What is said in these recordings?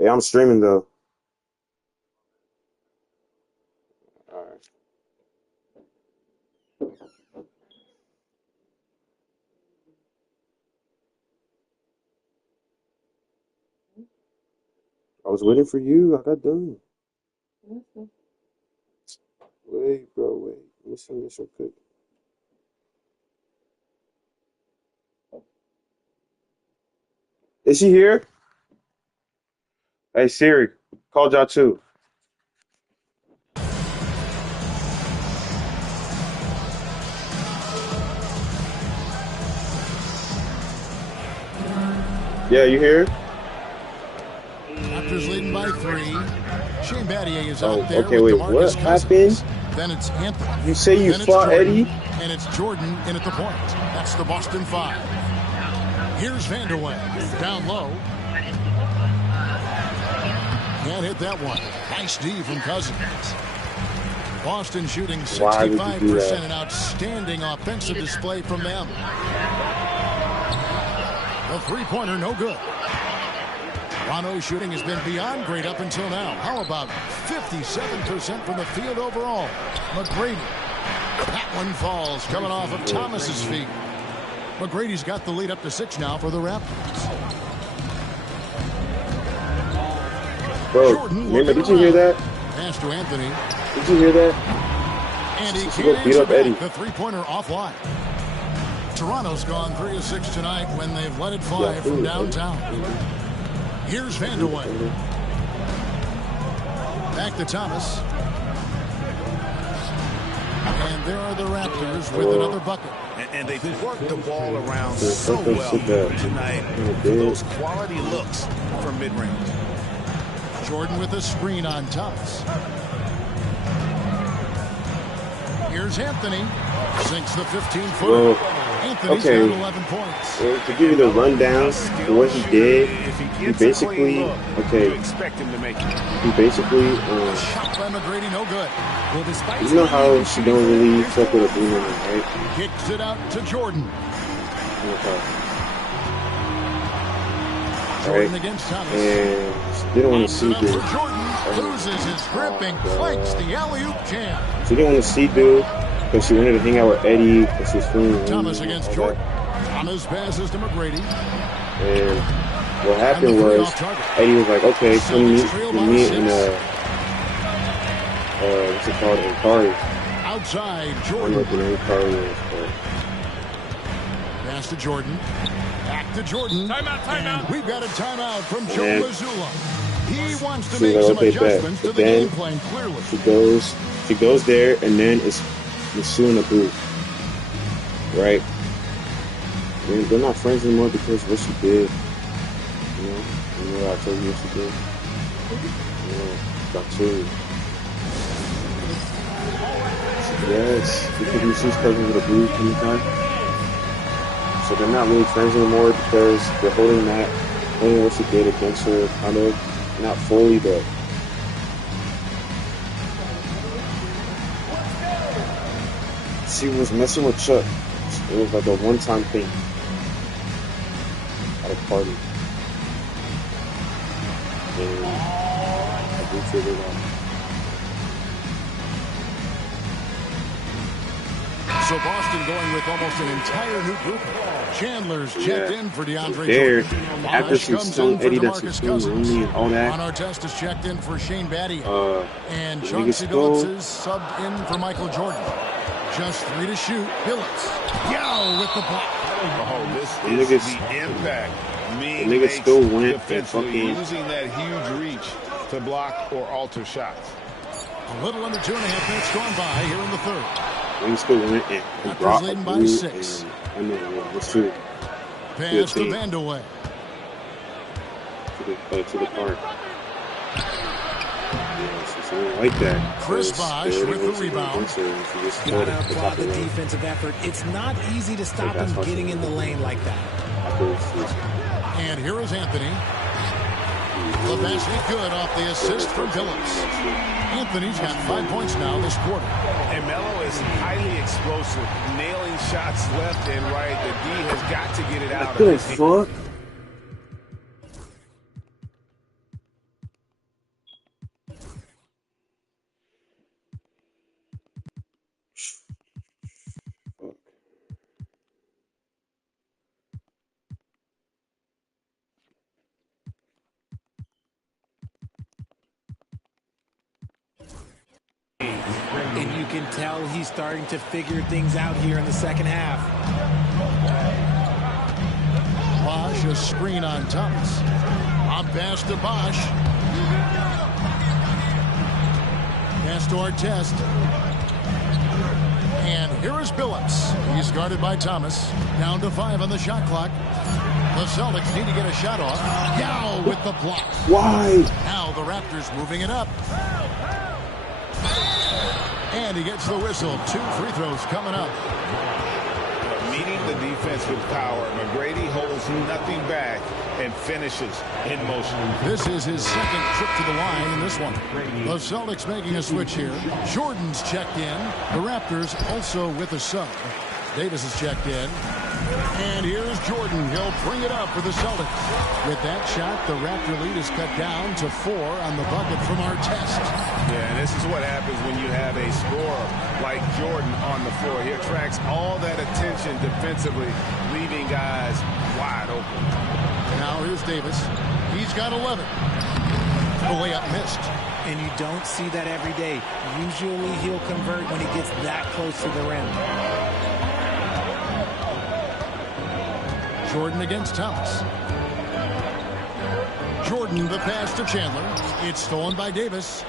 Hey, I'm streaming though. All right. I was waiting for you. I got done. Wait, bro, wait. Let me send this real quick. Is she here? Hey Siri, call y'all too. Yeah, you here? Raptors leading by 3. Shane Battier is Oh, out there okay, with wait, what DeMarcus happened? Cousins. Then it's Anthony. You say you then fought it's Jordan, Eddie? and it's Jordan in at the point. That's the Boston 5. Here's Vanderway down low. Can't hit that one. Nice D from Cousins. Boston shooting 65%, an outstanding offensive display from them. The three-pointer, no good. Toronto's shooting has been beyond great up until now. How about 57% from the field overall? McGrady. That one falls, coming off of Thomas's feet. McGrady's got the lead up to 6 now for the Raptors. Bro, Mynba, did you hear that? Pass to Anthony. Did you hear that? And he can't beat up Eddie. The three-pointer offline. Toronto's gone 3 of 6 tonight when they've let it fly from downtown. Here's Vanderway. Back to Thomas. And there are the Raptors with another bucket. And they've worked the ball around so well tonight for those quality looks from mid-range. Jordan with a screen on Thomas. Here's Anthony. Sinks the 15-footer. Anthony's got 11 points. To give you the rundown of what he did, he basically, you expect him to make it. He basically, shot by McGrady, no good. Well, despite you know how she don't really fuck with a blue woman, right? Kicks it out to Jordan. Okay. Jordan against Thomas. And she didn't want to see dude. Jordan loses his grip and clanks the alley-oop jam. She didn't want to see dude because she wanted to hang out with Eddie because she was feeling Thomas against Jordan. Thomas passes to McGrady. And what happened was Eddie was like, okay, come meet in what's it called? In Kari. Outside, I Jordan. don't know what the name Kari is, but pass to Jordan. Back to Jordan. Timeout. And we've got a timeout from Joe Mazzulla. He wants to make some adjustments to the game plan, clearly. She goes there, and then it's Sue in the booth, right? And they're not friends anymore because what she did. You know I told you what she did. Got to. Yes, because she's cousins with a blue coming time. So they're not really friends anymore because they're holding what she did against her, kind of, not fully, but she was messing with Chuck. It was like a one-time thing at a party. And I do figure it out. So Boston going with almost an entire new group. Chandler's checked in for DeAndre there, Jordan. after she's telling Eddie that she's lonely and all that. Ron Artest is checked in for Shane Battier. And niggas Chauncey Billups is subbed in for Michael Jordan. Just 3 to shoot. Billups. Yow with the block. Oh, this is the impact. The niggas still went and fucking using that huge reach to block or alter shots. A little under 2.5 minutes gone by here in the third. We still went and brought leading a by blue 6. And it's true. Pass to Vanderway. To the park. Yes, it's like that. Chris Bosh with the rebound. Gotta applaud the defensive effort. It's not easy to stop him getting in the lane like that. And here is Anthony. The basket good off the assist from Billups. Anthony's got 5 points now this quarter. And Melo is highly explosive, nailing shots left and right. The D has got to get it out. What the fuck? can tell he's starting to figure things out here in the second half. Bosch, a screen on Thomas. On pass to Bosch. Pass to Artest. And here is Billups. He's guarded by Thomas. Down to 5 on the shot clock. The Celtics need to get a shot off. Yao with the block. Why? Now the Raptors moving it up. And he gets the whistle. 2 free throws coming up. Meeting the defense with power, McGrady holds nothing back and finishes in motion. This is his second trip to the line in this one. The Celtics making a switch here. Jordan's checked in. The Raptors also with a sub. Davis is checked in. And here's Jordan. He'll bring it up for the Celtics. With that shot, the Raptor lead is cut down to 4 on the bucket from Artest. Yeah, and this is what happens when you have a scorer like Jordan on the floor. He attracts all that attention defensively, leaving guys wide open. Now here's Davis. He's got 11. The layup missed. And you don't see that every day. Usually he'll convert when he gets that close to the rim. Jordan against Thomas. Jordan, the pass to Chandler. It's stolen by Davis.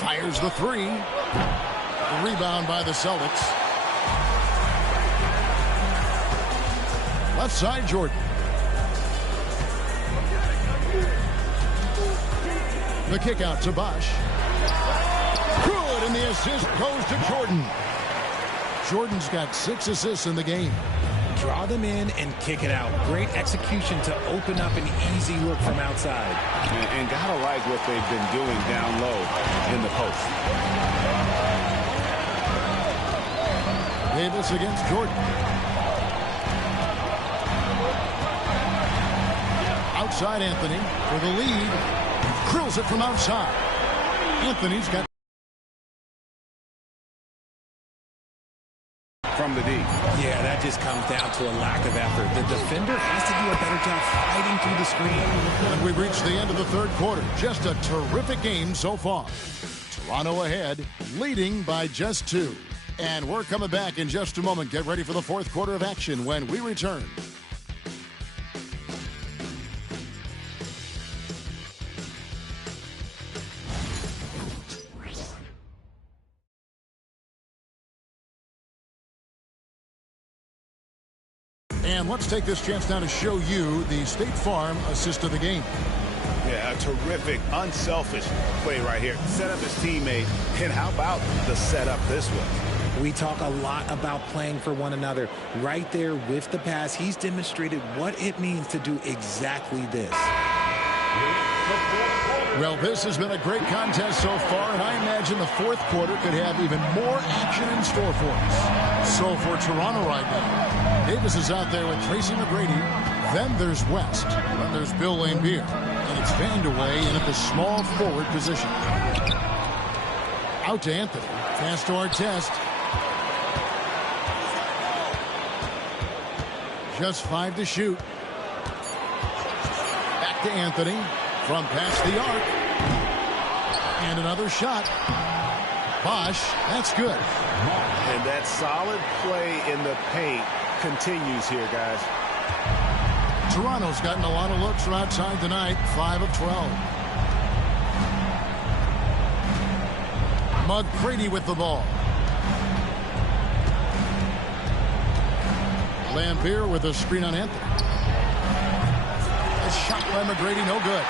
Fires the 3. The rebound by the Celtics. Left side, Jordan. The kick out to Bosch. Good, and the assist goes to Jordan. Jordan's got 6 assists in the game. Draw them in and kick it out. Great execution to open up an easy look from outside. And gotta like what they've been doing down low in the post. Davis against Jordan. Outside Anthony for the lead. Drills it from outside. Anthony's got from the D. Yeah, that just comes down to a lack of effort. The defender has to do a better job fighting through the screen. And we've reached the end of the third quarter. Just a terrific game so far. Toronto ahead, leading by just 2. And we're coming back in just a moment. Get ready for the fourth quarter of action when we return. And let's take this chance now to show you the State Farm assist of the game. Yeah, a terrific, unselfish play right here. Set up his teammate, and how about the setup this way? We talk a lot about playing for one another. Right there with the pass, he's demonstrated what it means to do exactly this. Well, this has been a great contest so far, and I imagine the fourth quarter could have even more action in store for us. So for Toronto right now, Davis is out there with Tracy McGrady. Then there's West. Then there's Bill Laimbeer. And it's Vandeweghe in at the small forward position. Out to Anthony. Pass to Artest. Just 5 to shoot. Back to Anthony. From past the arc. And another shot. Bosch, that's good. And that solid play in the paint continues here, guys. Toronto's gotten a lot of looks from outside tonight. 5 of 12. McGrady with the ball. Laimbeer with a screen on Anthony. A shot by McGrady, no good.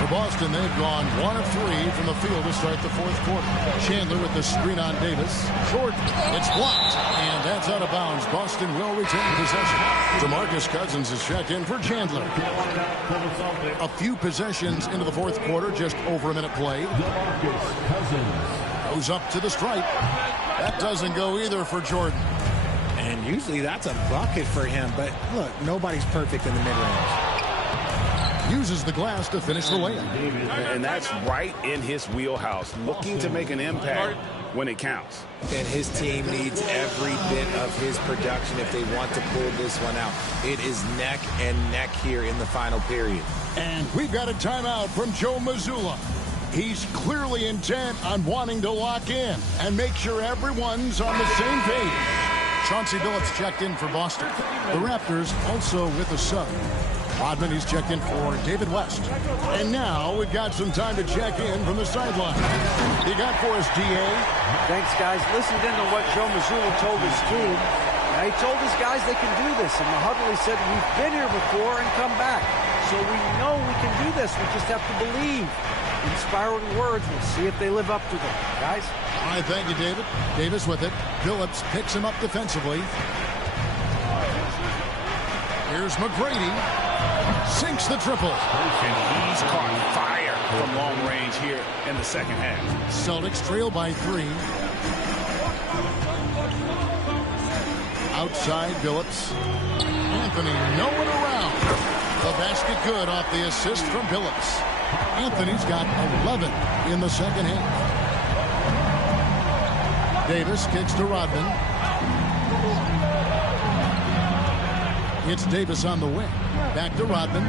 For Boston, they've gone 1 of 3 from the field to start the fourth quarter. Chandler with the screen on Davis. Jordan, it's blocked, and that's out of bounds. Boston will retain possession. DeMarcus Cousins is checked in for Chandler. A few possessions into the fourth quarter, just over a minute played. Goes up to the stripe. That doesn't go either for Jordan. And usually that's a bucket for him, but look, nobody's perfect in the mid-range. Uses the glass to finish the layup. And that's right in his wheelhouse, looking to make an impact when it counts. And his team needs every bit of his production if they want to pull this one out. It is neck and neck here in the final period. And we've got a timeout from Joe Mazzulla. He's clearly intent on wanting to lock in and make sure everyone's on the same page. Chauncey Billups checked in for Boston. The Raptors also with a sub. Rodman, he's checked in for David West. And now we've got some time to check in from the sideline. You got for us, D.A.? Thanks, guys. Listened in to what Joe Mazzulla told his team. He told his guys they can do this. In the huddle, he said, we've been here before and come back. So we know we can do this. We just have to believe. Inspiring words. We'll see if they live up to them. Guys? All right, thank you, David. Davis with it. Billups picks him up defensively. Here's McGrady. Sinks the triple. And he's caught fire from long range here in the second half. Celtics trail by 3. Outside Billups. Anthony nowhere around. The basket good off the assist from Billups. Anthony's got 11 in the second half. Davis kicks to Rodman. It's Davis on the wing. Back to Rodman.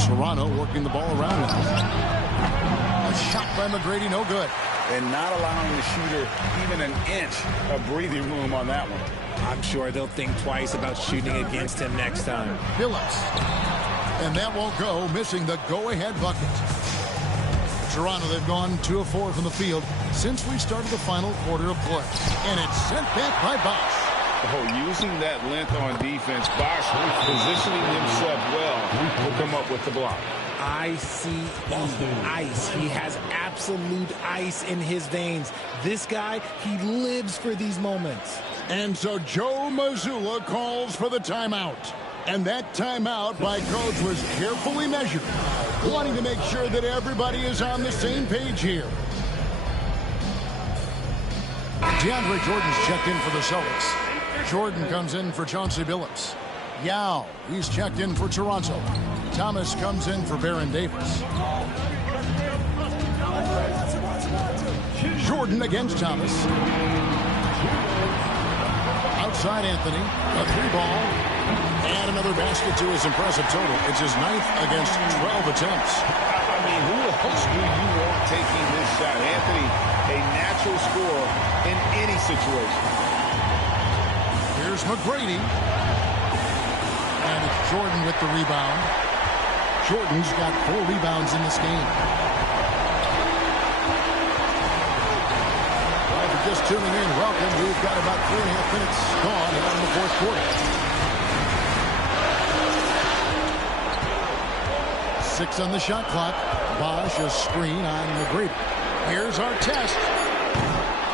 Toronto working the ball around now. A shot by McGrady, no good. And not allowing the shooter even an inch of breathing room on that one. I'm sure they'll think twice about shooting against him next time. Billups. And that won't go, missing the go-ahead bucket. Toronto, they've gone 2 of 4 from the field since we started the final quarter of play. And it's sent back by Bosch. Oh, using that length on defense, Bosch positioning himself well to come up with the block. Ice. He has absolute ice in his veins. This guy, he lives for these moments. And so Joe Mazzulla calls for the timeout. And that timeout by coach was carefully measured, wanting to make sure that everybody is on the same page here. DeAndre Jordan's checked in for the Celtics. Jordan comes in for Chauncey Billups. Yao, he's checked in for Toronto. Thomas comes in for Baron Davis. Jordan against Thomas. Outside Anthony, a 3-ball. And another basket to his impressive total. It's his 9th against 12 attempts. I mean, who else do you want taking this shot? Anthony, a natural scorer in any situation. Here's McGrady. And it's Jordan with the rebound. Jordan's got 4 rebounds in this game. Well, if you're just tuning in, welcome. We've got about 3.5 minutes gone here in the fourth quarter. 6 on the shot clock. Bosch a screen on McGrady. Here's our test.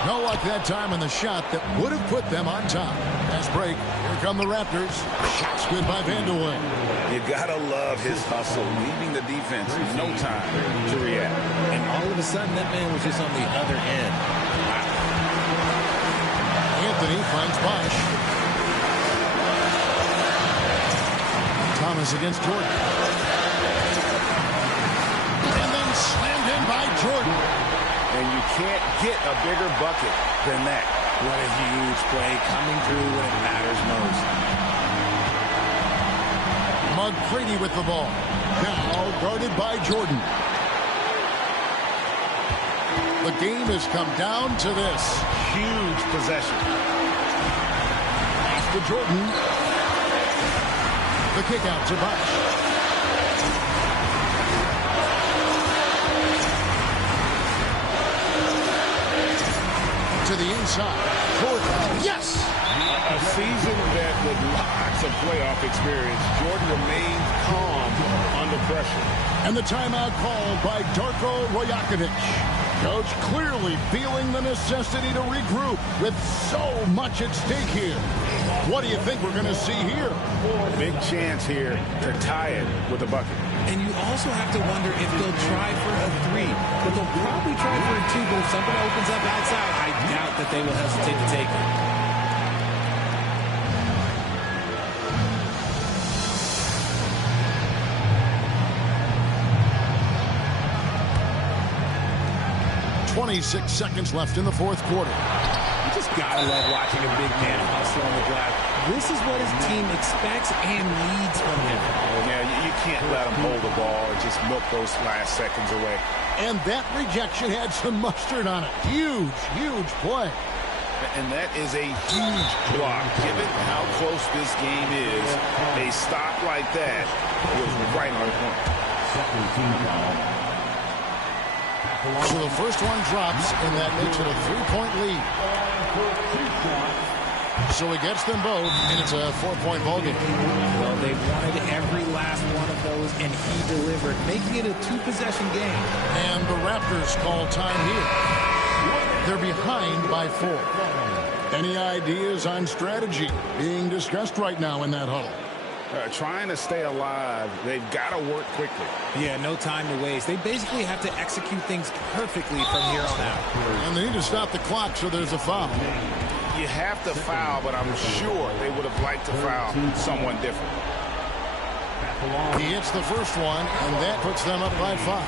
No luck that time in the shot that would have put them on top. Fast break. Here come the Raptors. Shots good by Vanderbilt. You gotta love his hustle, leaving the defense no time to react. And all of a sudden, that man was just on the other end. Wow. Anthony finds Bosch. Thomas against Jordan. And then slammed in by Jordan. And you can't get a bigger bucket than that. What a huge play coming through when it matters most. McGrady with the ball. Now guarded by Jordan. The game has come down to this. Huge possession. Pass to Jordan. The kick out to Bosch. To the inside. Jordan. Yes! A season that with lots of playoff experience, Jordan remains calm under pressure. And the timeout called by Darko Rajakovic. Coach clearly feeling the necessity to regroup with so much at stake here. What do you think we're going to see here? Big chance here to tie it with a bucket. And you also have to wonder if they'll try for a 3. But they'll probably try for a 2. But if something opens up outside, I doubt that they will hesitate to take it. .26 seconds left in the fourth quarter. You just gotta love watching a big man hustle on the glass. This is what his team expects and needs from him. Yeah, you can't let him hold the ball and just milk those last seconds away. And that rejection had some mustard on it. Huge, huge play. And that is a huge block. Given how close this game is, a stop like that was right on point. So the first one drops, and that makes it a 3-point lead. So he gets them both, and it's a 4-point ball game. Well, they wanted every last one of those, and he delivered, making it a 2-possession game. And the Raptors call time here. They're behind by 4. Any ideas on strategy being discussed right now in that huddle? Trying to stay alive, they've got to work quickly. Yeah, no time to waste. They basically have to execute things perfectly from here on out. And they need to stop the clock, so there's a foul. You have to foul, but I'm sure they would have liked to foul someone different. He hits the first one, and that puts them up by 5.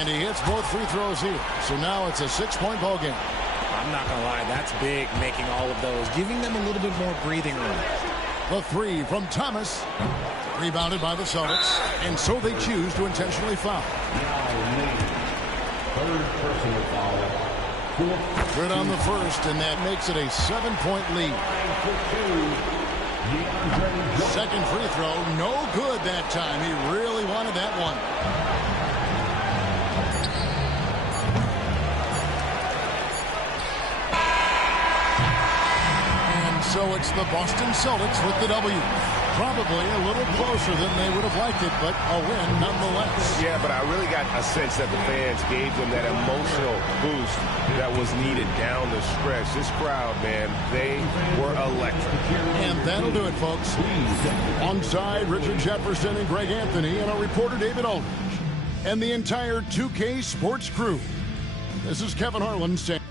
And he hits both free throws here. So now it's a 6-point ball game. I'm not going to lie, that's big, making all of those, giving them a little bit more breathing room. The 3 from Thomas. Rebounded by the Celtics. And so they choose to intentionally foul. Third personal foul. Good on the first, and that makes it a 7-point lead. Second free throw, no good that time. He really wanted that one. And so it's the Boston Celtics with the W. Probably a little closer than they would have liked it, but a win nonetheless. Yeah, but I really got a sense that the fans gave them that emotional boost that was needed down the stretch. This crowd, man, they were electric. And that'll do it, folks. Alongside Richard Jefferson and Greg Anthony and our reporter David Aldridge and the entire 2K Sports crew. This is Kevin Harlan saying